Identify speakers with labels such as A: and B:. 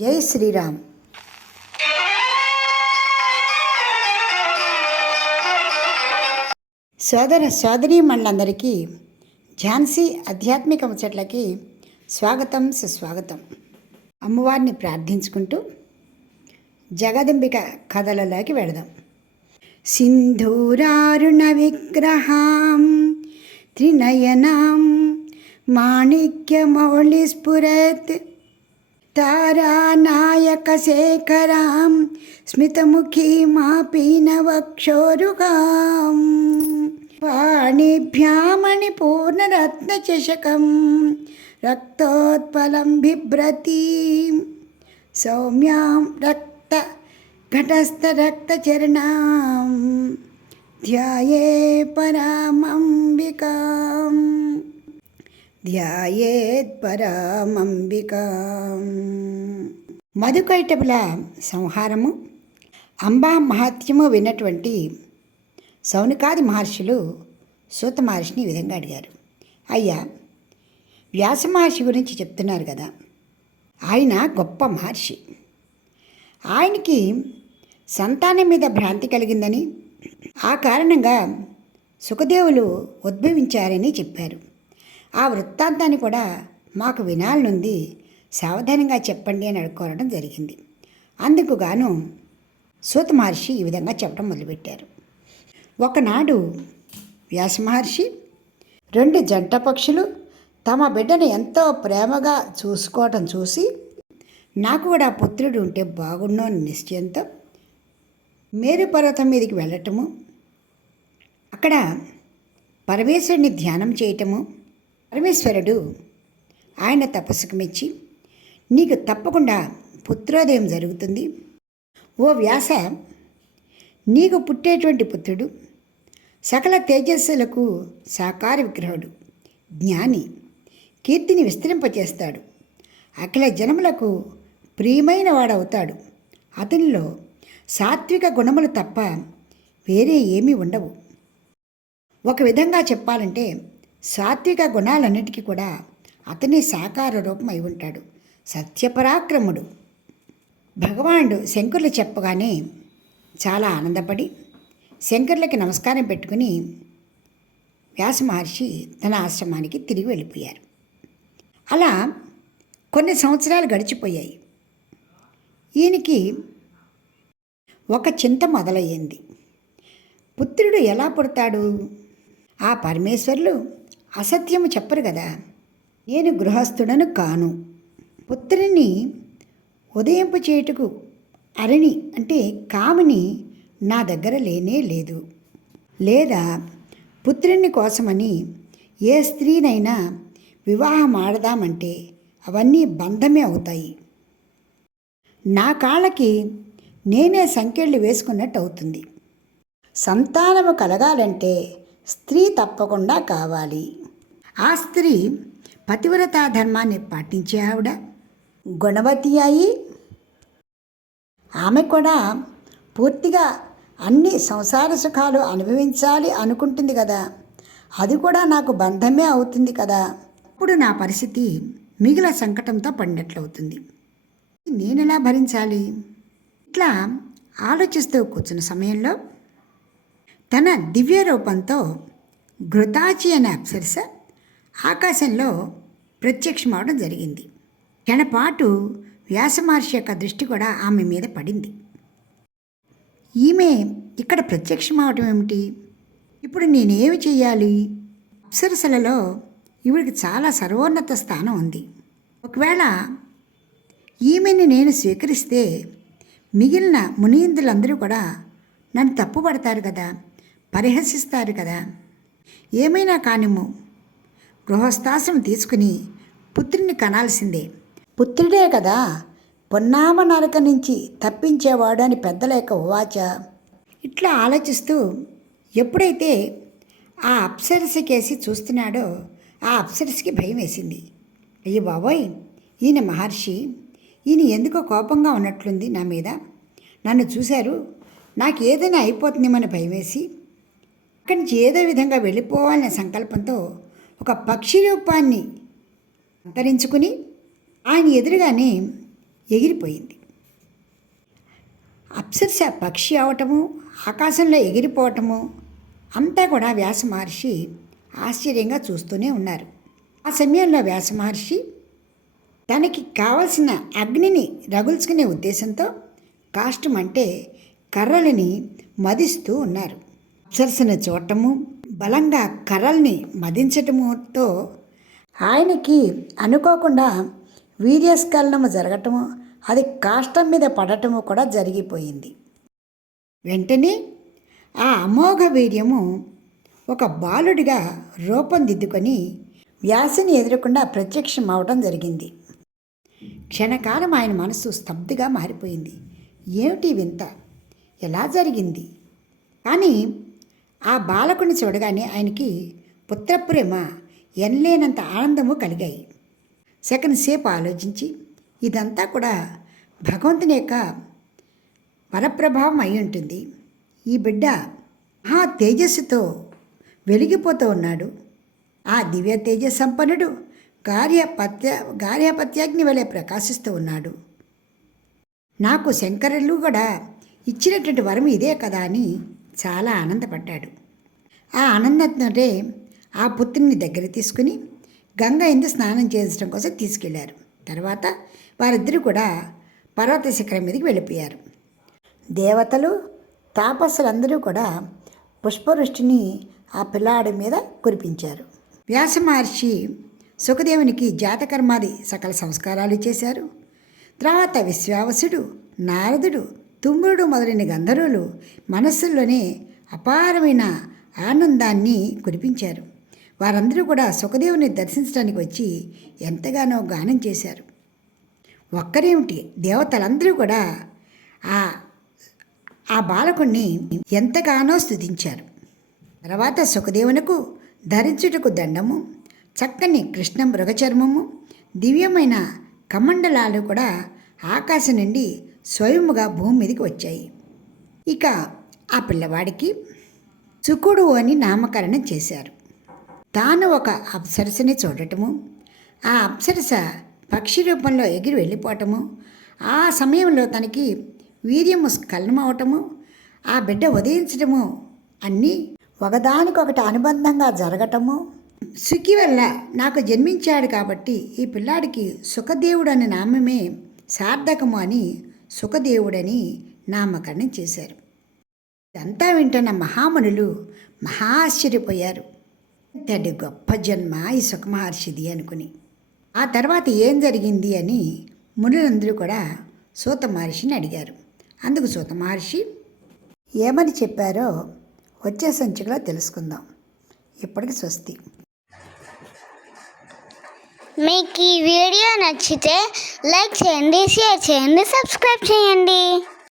A: జై శ్రీరామ్ సోదర మండలందరికీ ఝాన్సీ ఆధ్యాత్మిక ముచ్చట్లకి స్వాగతం సుస్వాగతం అమ్మవారిని ప్రార్థించుకుంటూ జగదంబిక కథలలోకి వెళదాం సింధూరారుణ విగ్రహాం త్రినయనాం మాణిక్యమౌళి స్ఫురత్ తారానాయకశేఖరాం స్మితముఖీమాపీనవక్షోరుగాం వాణిభ్యామణిపూర్ణరత్నచషకం రక్తోత్పలం బిభ్రతీం సౌమ్యాం రక్త घटस्थरक्तचरणां ध्याये परामम्बिकाम् ధ్యాయేత్పరామంబిక మధుకైటబుల సంహారము అంబా మహాత్యము విన్నటువంటి సౌనికాది మహర్షులు సూత మహర్షిని విధంగా అడిగారు అయ్యా వ్యాస మహర్షి గురించి చెప్తున్నారు కదా ఆయన గొప్ప మహర్షి ఆయనకి సంతానం మీద భ్రాంతి కలిగిందని ఆ కారణంగా సుఖదేవులు ఉద్భవించారని చెప్పారు ఆ వృత్తాంతాన్ని కూడా మాకు వినాలనుంది సావధానంగా చెప్పండి అని అడుక్కోవడం జరిగింది అందుకు గాను సూత మహర్షి ఈ విధంగా చెప్పడం మొదలుపెట్టారు ఒకనాడు వ్యాస మహర్షి రెండు జంట పక్షులు తమ బిడ్డను ఎంతో ప్రేమగా చూసుకోవటం చూసి నాకు కూడా పుత్రుడు ఉంటే బాగుండు అని నిశ్చయంతో మేరు పర్వతం మీదకి వెళ్ళటము అక్కడ పరమేశ్వరుని ధ్యానం చేయటము పరమేశ్వరుడు ఆయన తపస్సుకు మెచ్చి నీకు తప్పకుండా పుత్రోదయం జరుగుతుంది ఓ వ్యాస నీకు పుట్టేటువంటి పుత్రుడు సకల తేజస్సులకు సాకార విగ్రహుడు జ్ఞాని కీర్తిని విస్తరింపచేస్తాడు అఖిల జనములకు ప్రియమైన వాడవుతాడు అతనిలో సాత్విక గుణములు తప్ప వేరే ఏమీ ఉండవు ఒక విధంగా చెప్పాలంటే సాత్విక గుణాలన్నిటికీ కూడా అతని సాకార రూపం అయి ఉంటాడు సత్యపరాక్రముడు భగవానుడు శంకరులు చెప్పగానే చాలా ఆనందపడి శంకర్లకి నమస్కారం పెట్టుకుని వ్యాస మహర్షి తన ఆశ్రమానికి తిరిగి వెళ్ళిపోయారు అలా కొన్ని సంవత్సరాలు గడిచిపోయాయి ఈయనకి ఒక చింత మొదలయ్యింది పుత్రుడు ఎలా పుడతాడు ఆ పరమేశ్వరులు అసత్యము చెప్పరు కదా నేను గృహస్థుడను కాను పుత్రిని ఉదయింపు చేయుటకు అరణి అంటే కామిని నా దగ్గర లేనే లేదు లేదా పుత్రిని కోసమని ఏ స్త్రీనైనా వివాహం ఆడదామంటే అవన్నీ బంధమే అవుతాయి నా కాళ్ళకి నేనే సంకెళ్ళు వేసుకున్నట్టు అవుతుంది సంతానము కలగాలంటే స్త్రీ తప్పకుండా కావాలి ఆ స్త్రీ పతివ్రతా ధర్మాన్ని పాటించే ఆవిడ గుణవతి అయి ఆమె కూడా పూర్తిగా అన్ని సంసార సుఖాలు అనుభవించాలి అనుకుంటుంది కదా అది కూడా నాకు బంధమే అవుతుంది కదా అప్పుడు నా పరిస్థితి మిగిలిన సంకటంతో పడినట్లవుతుంది నేను ఎలా భరించాలి ఇట్లా ఆలోచిస్తూ కూర్చున్న సమయంలో తన దివ్య రూపంతో ఘృతాచి అనే అప్సరిస ఆకాశంలో ప్రత్యక్షమవడం జరిగింది క్షణపాటు వ్యాసమహర్షి యొక్క దృష్టి కూడా ఆమె మీద పడింది ఈమె ఇక్కడ ప్రత్యక్షం అవటం ఏమిటి ఇప్పుడు నేనేమి చేయాలి అప్సరసలలో ఈవిడికి చాలా సర్వోన్నత స్థానం ఉంది ఒకవేళ ఈమెని నేను స్వీకరిస్తే మిగిలిన మునీందులందరూ కూడా నన్ను తప్పుపడతారు కదా పరిహసిస్తారు కదా ఏమైనా కానిమో గృహస్థాశ్రం తీసుకుని పుత్రిని కనాల్సిందే పుత్రుడే కదా పొన్నామ నరక నుంచి తప్పించేవాడు అని పెద్దల యొక్క ఉవాచ ఇట్లా ఆలోచిస్తూ ఎప్పుడైతే ఆ అప్సరసకేసి చూస్తున్నాడో ఆ అప్సరస్కి భయం వేసింది అయ్యి బాబోయ్ ఈయన మహర్షి ఈయన ఎందుకో కోపంగా ఉన్నట్లుంది నా మీద నన్ను చూశారు నాకు ఏదైనా అయిపోతుందేమని భయం వేసి అక్కడి నుంచి ఏదో విధంగా వెళ్ళిపోవాలనే సంకల్పంతో ఒక పక్షి రూపాన్ని అంతరించుకుని ఆయన ఎదురుగానే ఎగిరిపోయింది అప్సర్స పక్షి అవటము ఆకాశంలో ఎగిరిపోవటము అంతా కూడా వ్యాస మహర్షి ఆశ్చర్యంగా చూస్తూనే ఉన్నారు ఆ సమయంలో వ్యాస మహర్షి తనకి కావలసిన అగ్నిని రగుల్చుకునే ఉద్దేశంతో కాష్టం అంటే కర్రలని మదిస్తూ ఉన్నారు అప్సరసను చూడటము బలంగా కర్రల్ని మదించటముతో ఆయనకి అనుకోకుండా వీర్యస్కలనము జరగటము అది కాష్టం మీద పడటము కూడా జరిగిపోయింది వెంటనే ఆ అమోఘ వీర్యము ఒక బాలుడిగా దిద్దుకొని వ్యాసిని ఎదురకుండా ప్రత్యక్షం అవడం జరిగింది క్షణకాలం ఆయన మనసు స్తబ్దుగా మారిపోయింది ఏమిటి వింత ఎలా జరిగింది కానీ ఆ బాలకుని చూడగానే ఆయనకి పుత్రప్రేమ ఎనలేనంత ఆనందము కలిగాయి సెకండ్ సేపు ఆలోచించి ఇదంతా కూడా భగవంతుని యొక్క వరప్రభావం అయి ఉంటుంది ఈ బిడ్డ ఆ తేజస్సుతో వెలిగిపోతూ ఉన్నాడు ఆ దివ్య తేజ సంపన్నుడు గార్యపత్య గార్యపత్యాగ్ని వలె ప్రకాశిస్తూ ఉన్నాడు నాకు శంకరులు కూడా ఇచ్చినటువంటి వరం ఇదే కదా అని చాలా ఆనందపడ్డాడు ఆ ఆనందే ఆ పుత్రుని దగ్గర తీసుకుని గంగ ఇందు స్నానం చేయించడం కోసం తీసుకెళ్లారు తర్వాత వారిద్దరూ కూడా పర్వత శిఖరం మీదకి వెళ్ళిపోయారు దేవతలు తాపస్సులందరూ కూడా పుష్పవృష్టిని ఆ పిల్లాడి మీద కురిపించారు వ్యాస మహర్షి సుఖదేవునికి జాతకర్మాది సకల సంస్కారాలు చేశారు తర్వాత విశ్వావసుడు నారదుడు తుమ్మురుడు మొదలైన గంధర్వులు మనస్సుల్లోనే అపారమైన ఆనందాన్ని కురిపించారు వారందరూ కూడా సుఖదేవుని దర్శించడానికి వచ్చి ఎంతగానో గానం చేశారు ఒక్కరేమిటి దేవతలందరూ కూడా ఆ ఆ బాలకుణ్ణి ఎంతగానో స్థుతించారు తర్వాత సుఖదేవునకు ధరించుటకు దండము చక్కని కృష్ణ మృగచర్మము దివ్యమైన కమండలాలు కూడా ఆకాశం నుండి స్వయముగా భూమి మీదకి వచ్చాయి ఇక ఆ పిల్లవాడికి సుకుడు అని నామకరణం చేశారు తాను ఒక అప్సరసని చూడటము ఆ అప్సరస పక్షి రూపంలో ఎగిరి వెళ్ళిపోవటము ఆ సమయంలో తనకి వీర్యము స్ఖలనమవటము ఆ బిడ్డ ఉదయించటము అన్నీ ఒకదానికొకటి అనుబంధంగా జరగటము సుఖి వల్ల నాకు జన్మించాడు కాబట్టి ఈ పిల్లాడికి సుఖదేవుడు అనే నామమే సార్థకము అని సుఖదేవుడని నామకరణం చేశారు ఇదంతా వింటున్న మహామునులు మహాశ్చర్యపోయారు ఇంతటి గొప్ప జన్మ ఈ సుఖమహర్షిది అనుకుని ఆ తర్వాత ఏం జరిగింది అని మునులందరూ కూడా సూత మహర్షిని అడిగారు అందుకు సూత మహర్షి ఏమని చెప్పారో వచ్చే సంచికలో తెలుసుకుందాం ఇప్పటికి స్వస్తి మీకు ఈ వీడియో నచ్చితే లైక్ చేయండి షేర్ చేయండి సబ్స్క్రైబ్ చేయండి